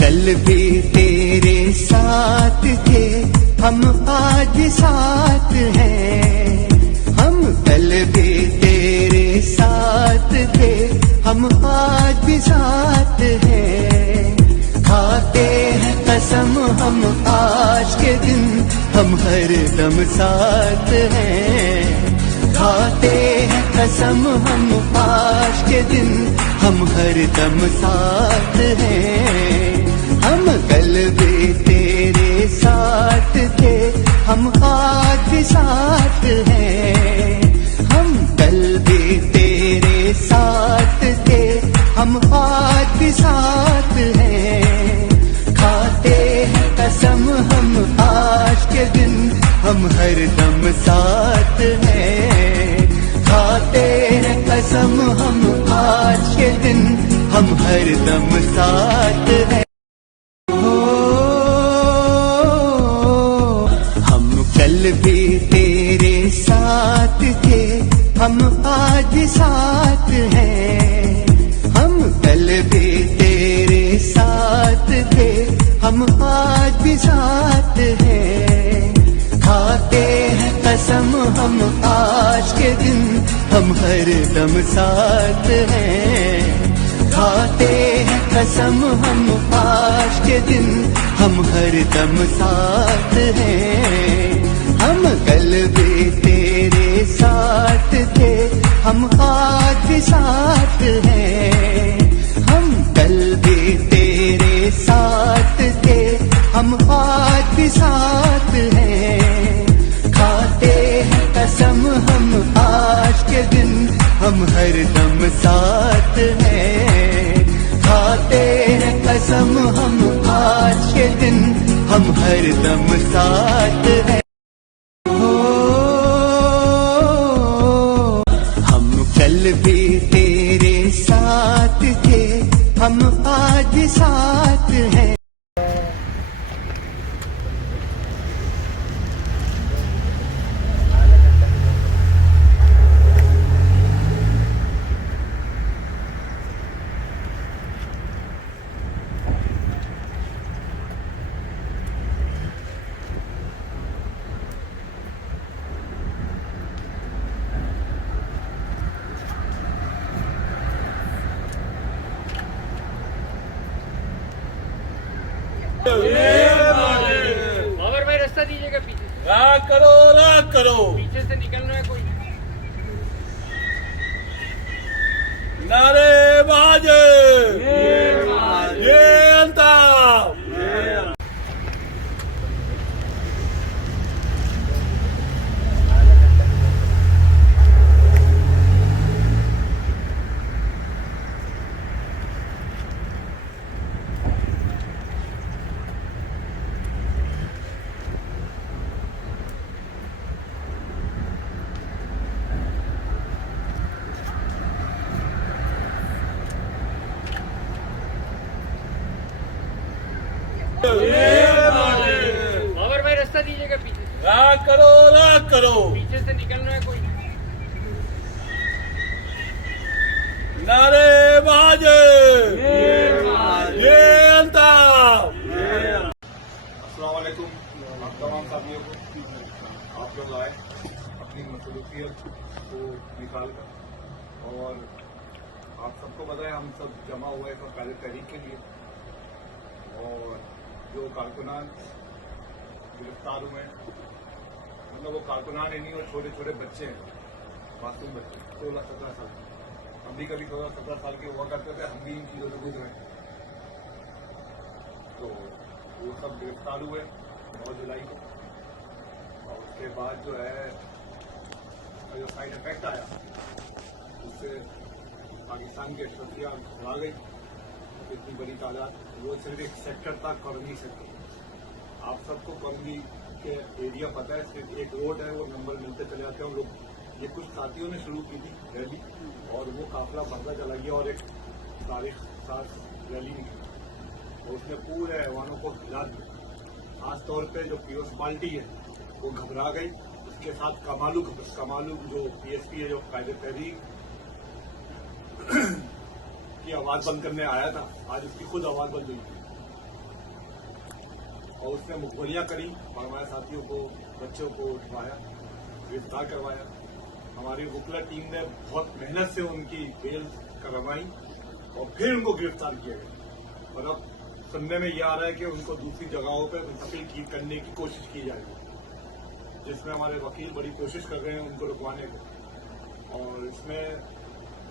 कल भी तेरे साथ थे, हम आज साथ हैं। हम कल भी तेरे साथ थे, हम आज भी साथ हैं। खाते हैं कसम हम आज के दिन, हम हर दम साथ हैं। खाते हैं कसम हम आज के दिन, हम हर दम साथ हैं। हम कल भी तेरे साथ थे, हम आज भी साथ हैं। हम कल भी तेरे साथ थे, हम आज भी साथ हैं। खाते हैं कसम हम आज के दिन, हम हर दम साथ हैं। खाते हैं कसम हम आज के दिन, हम हर दम साथ हैं। कल भी तेरे साथ थे, हम आज साथ हैं। हम कल भी तेरे साथ थे, हम आज भी साथ हैं। खाते हैं कसम हम आज के दिन, हम हर दम साथ हैं। खाते हैं कसम हम आज के दिन, हम हर दम साथ हैं। हम कल भी तेरे साथ थे, हम आज भी साथ हैं। हम कल भी तेरे साथ थे, हम आज भी साथ हैं। खाते हैं कसम हम आज के दिन, हम हर दम साथ हैं। खाते हैं कसम हम आज के दिन, हम हर दम साथ हैं। कल भी तेरे साथ थे, हम आज साथ हैं। बाबर भाई रास्ता दीजिएगा पीछे से। राग करो पीछे से निकलना है कोई। नारे बाजे ये अल्ताफ। बाबर भाई रास्ता दीजिएगा पीछे से। राग करो पीछे से निकलना है कोई। नारे बाजे ये अल्ताफ। अस्सलाम वालेकुम आप तमाम साथियों को। आप लोग आए अपनी मसरूफियत को निकाल कर, और आप सबको पता है हम सब जमा हुए हैं कायदे तहरीक के लिए। और जो कारकुनान गिरफ्तार हुए हैं, मतलब वो कारकुनान ही नहीं, और छोटे छोटे बच्चे हैं, मासूम बच्चे 16-17 साल। हम भी कभी 16-17 साल के हुआ करते थे, हम भी इन चीज़ों से गुजरे। तो वो सब गिरफ्तार हुए 9 जुलाई को, और उसके बाद जो है जो साइड इफेक्ट आया उससे पाकिस्तान की अशरफिया घबरा गई। इतनी बड़ी तादाद, वो सिर्फ एक सेक्टर था, कॉलोनी सेक्टर। आप सबको कॉलोनी के एरिया पता है, सिर्फ एक रोड है, वो नंबर मिलते चले जाते हैं। हम लोग ये कुछ साथियों ने शुरू की थी रैली, और वो काफिला बढ़ता चला गया और एक तारीख साथ रैली निकली, और उसने पूरे ऐवानों को हिला दिया। खास तौर पे जो पीओस पार्टी है वो घबरा गई, उसके साथ कमालू जो पीएसपी है, जो कायदे तहरीक की आवाज बंद करने आया था, आज उसकी खुद आवाज बंद हुई। और उसने मुखबरियां करी और हमारे साथियों को, बच्चों को उठवाया, गिरफ्तार करवाया। हमारी वकील टीम ने बहुत मेहनत से उनकी बेल करवाई और फिर उनको गिरफ्तार किया गया। और अब सुनने में यह आ रहा है कि उनको दूसरी जगहों पर मुंतकिल करने की कोशिश की जाएगी, जिसमें हमारे वकील बड़ी कोशिश कर रहे हैं उनको रुकवाने की। और इसमें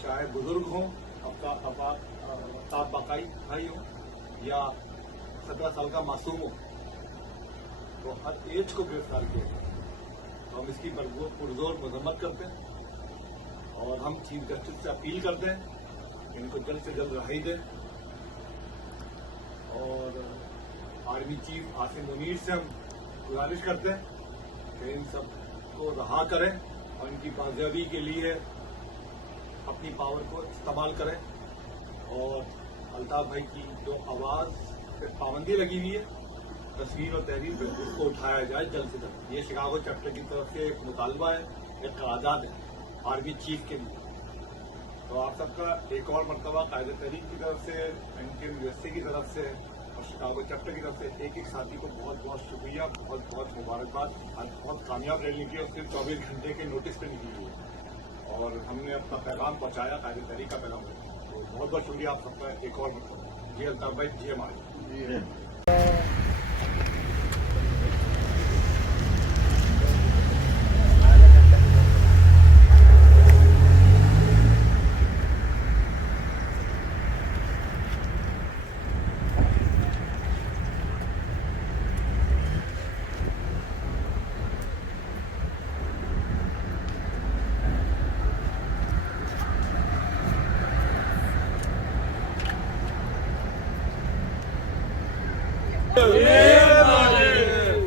चाहे बुजुर्ग हों, अफ्ताब बाकाई भाई हो या 17 साल का मासूम हो, तो हर एज को गिरफ्तार किया गया। तो हम इसकी पुरजोर मजम्मत करते हैं और हम चीफ जस्टिस से अपील करते हैं कि इनको जल्द से जल्द रिहाई दें। और आर्मी चीफ आसिम मुनीर से हम गुजारिश करते हैं कि इन सब को रहा करें और इनकी बाजियाबी के लिए अपनी पावर को इस्तेमाल करें। और अल्ताफ भाई की जो आवाज़ पे पाबंदी लगी हुई है तस्वीर और तहरीर पे, उसको उठाया जाए जल्द से जल्द। ये शिकागो चैप्टर की तरफ से एक मुतालबा है, एक करारदाद है आर्मी चीफ के लिए। तो आप सबका एक और मरतबा कायदे तहरीक की तरफ से, एनकेएम यूएसए की तरफ से और शिकागो चैप्टर की तरफ से एक एक साथी को बहुत बहुत शुक्रिया, बहुत बहुत मुबारकबाद। आज बहुत कामयाब रैली की और सिर्फ 24 घंटे के नोटिस पर निकली हुई है और हमने अपना पैगाम पहुंचाया, कायदे तहरीक का पैगाम। तो बहुत बहुत शुक्रिया आप सबका एक और मरतबा। जी अल्ताफ भाई, जी हमारे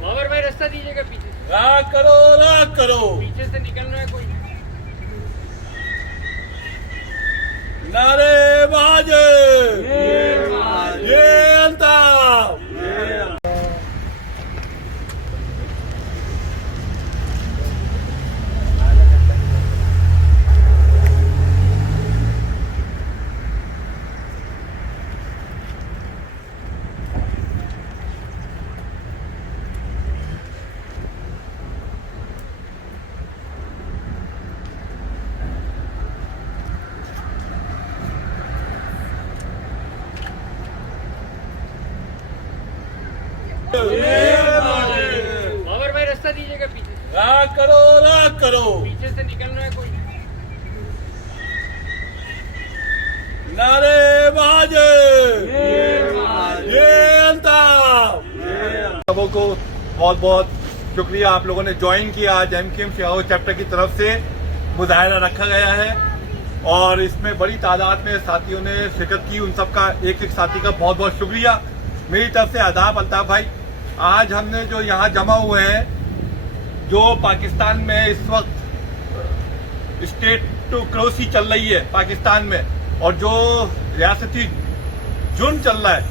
बाबर भाई रास्ता दीजिएगा पीछे से। राग करो, राग करो। पीछे से निकल रहा है कोई। नारेबाजी, ये अल्ताफ। बाबर भाई रास्ता दीजिएगा पीछे से। राग करो, राग करो। पीछे से निकल रहा है कोई। नारेबाजी, ये अल्ताफ। सबों को बहुत बहुत शुक्रिया, आप लोगों ने ज्वाइन किया। आज एनकेएम शिकागो चैप्टर की तरफ से मुजाहरा रखा गया है और इसमें बड़ी तादाद में साथियों ने शिरकत की। उन सबका एक एक साथी का बहुत बहुत शुक्रिया। मेरी तरफ से आदाब अल्ताफ भाई। आज हमने जो यहाँ जमा हुए हैं, जो पाकिस्तान में इस वक्त स्टेट टू क्रोसी चल रही है पाकिस्तान में, और जो रियासती जुर्म चल रहा है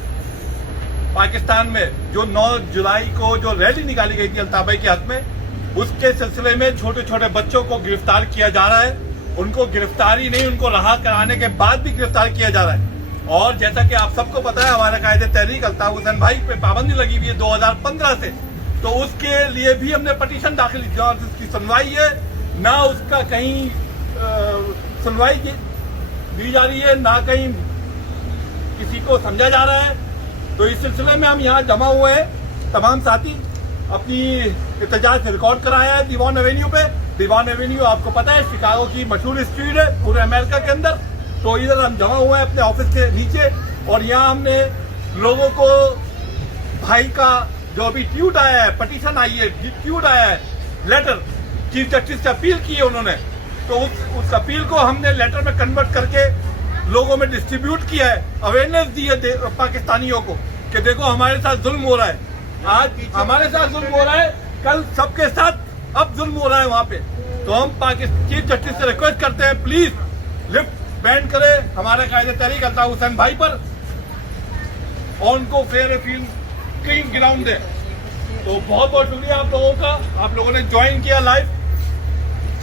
पाकिस्तान में, जो 9 जुलाई को जो रैली निकाली गई थी अल्ताफ भाई के हक में, उसके सिलसिले में छोटे छोटे बच्चों को गिरफ्तार किया जा रहा है। उनको गिरफ्तारी नहीं, उनको रहा कराने के बाद भी गिरफ्तार किया जा रहा है। और जैसा कि आप सबको पता है, हमारा कायदे तहरीक अल्ताफ हुसैन भाई पे पाबंदी लगी हुई है 2015 से, तो उसके लिए भी हमने पटिशन दाखिल की और जिसकी सुनवाई है ना, उसका कहीं सुनवाई दी जा रही है, ना कहीं किसी को समझा जा रहा है। तो इस सिलसिले में हम यहाँ जमा हुए हैं, तमाम साथी अपनी एहतजाज रिकॉर्ड कराया है दीवान एवेन्यू पे। दीवान एवेन्यू आपको पता है शिकागो की मशहूर स्ट्रीट है पूरे अमेरिका के अंदर। तो इधर हम जमा हुए हैं अपने ऑफिस के नीचे और यहाँ हमने लोगों को भाई का जो अभी ट्वीट आया है, पटिशन आई है, ट्वीट आया है, लेटर चीफ जस्टिस से अपील की है उन्होंने, तो उस अपील को हमने लेटर में कन्वर्ट करके लोगों में डिस्ट्रीब्यूट किया है, अवेयरनेस दी है पाकिस्तानियों को कि देखो हमारे साथ जुल्म हो रहा है, आज हमारे साथ जुल्म हो रहा है, कल सबके साथ अब जुल्म हो रहा है वहां पे। तो हम चीफ जस्टिस से रिक्वेस्ट करते हैं प्लीज लिफ्ट बैंड करें हमारे कायदे तहरीक अल्ताफ हुसैन भाई पर और उनको फेयर फील्ड क्लीन ग्राउंड दे। तो बहुत बहुत शुक्रिया आप लोगों का, आप लोगों ने ज्वाइन किया लाइव।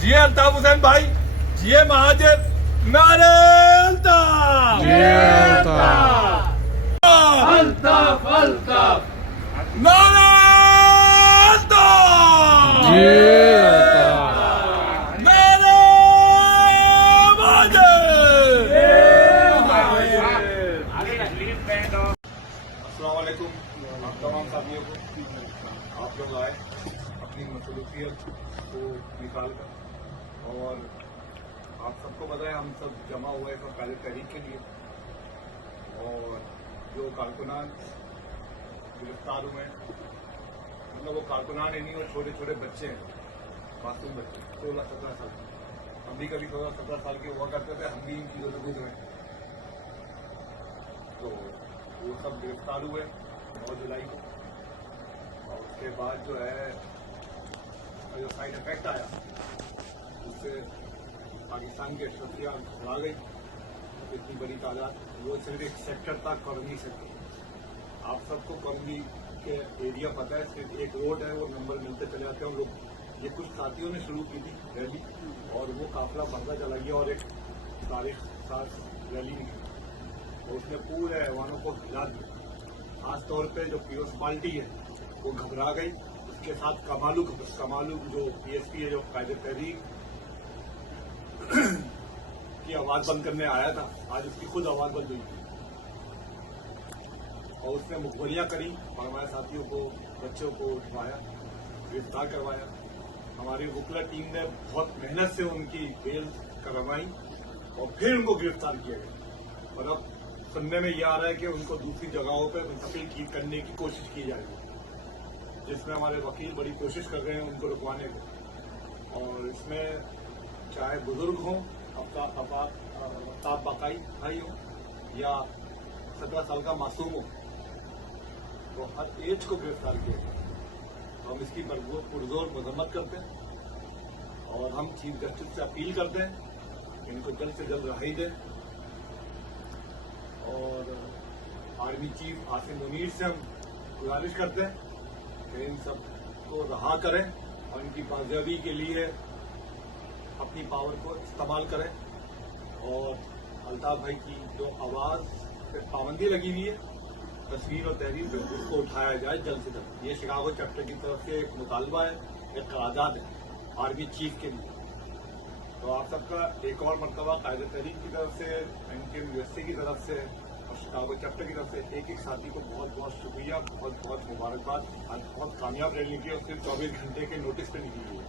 जिए अल्ताफ हुसैन भाई, जिए महाजिर, नारे अल्ताफ, अल्ताफ अल्ताफ अल्ताफ। नारा अल्ताफ! नारा वाजिब! अस्सलाम वालेकुम आप तमाम साथियों को। आप लोग आए अपनी मसरूफियत को निकाल कर, और आप सबको पता है हम सब जमा हुए सब कायदे तहरीक के लिए, और जो कारकुनान गिरफ्तार हुए हैं मतलब वो कारकुनान ही नहीं, वो छोटे छोटे बच्चे हैं, मासूम बच्चे 16-17 साल। हम भी कभी 16-17 साल के हुआ करते थे, हम भी इन चीज़ों से गुजरे। तो वो सब गिरफ्तार हुए 9 जुलाई को, और उसके बाद जो है जो साइड इफेक्ट आया उससे पाकिस्तान की अशरफिया बढ़ा गई। इतनी बड़ी तादाद, वो सिर्फ एक सेक्टर था, कॉलोनी सेक्टर। आप सबको कॉलोनी के एरिया पता है, सिर्फ एक रोड है, वो नंबर मिलते चले जाते हैं हम लोग। ये कुछ साथियों ने शुरू की थी रैली, और वो काफिला बढ़ता चला गया, और एक तारीख साथ रैली निकली, और उसने पूरे ऐवानों को हिला दिया। खास तौर पे जो पीओस पार्टी है वो घबरा गई, उसके साथ कमालू जो पीएसपी है, जो कायदे तहरीक की आवाज बंद करने आया था, आज उसकी खुद आवाज बंद हुई और उसने मुखबरियां करी, और हमारे साथियों को, बच्चों को उठवाया, गिरफ्तार करवाया। हमारी वकला टीम ने बहुत मेहनत से उनकी बेल करवाई और फिर उनको गिरफ्तार किया गया। और अब सुनने में यह आ रहा है कि उनको दूसरी जगहों पर मुंतकिल करने की कोशिश की जाएगी, जिसमें हमारे वकील बड़ी कोशिश कर रहे हैं उनको रुकवाने को। और इसमें चाहे बुजुर्ग हों, अफ्ताब बाकाई भाई हो, या 17 साल का मासूम हो, तो हर एज को गिरफ्तार किया गया। तो हम इसकी पुरजोर मजम्मत करते हैं, और हम चीफ जस्टिस से अपील करते हैं कि इनको जल्द से जल्द रिहाई दें। और आर्मी चीफ आसिम मुनीर से हम गुजारिश करते हैं कि इन सब को रहा करें और इनकी बाजियाबी के लिए अपनी पावर को इस्तेमाल करें। और अल्ताफ भाई की जो आवाज़ पे पाबंदी लगी हुई है तस्वीर और तहरीर पे, उसको उठाया जाए जल्द से जल्द। ये शिकागो चैप्टर की तरफ से एक मुतालबा है, एक करारदाद है आर्मी चीफ के लिए। तो आप सबका एक और मरतबा कायदे तहरीक की तरफ से, एनकेएम यूएसए की तरफ से और शिकागो चैप्टर की तरफ से एक एक साथी को बहुत बहुत शुक्रिया, बहुत बहुत मुबारकबाद। आज बहुत कामयाब रैली निकली और सिर्फ 24 घंटे के नोटिस पे निकली है,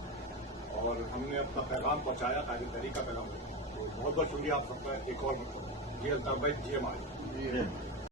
और हमने अपना पैगाम पहुंचाया, कायदे तहरीक का पैगाम। तो बहुत बहुत शुक्रिया आप सबका एक और मरतबा। जी अल्ताफ भाई, जी हमारे।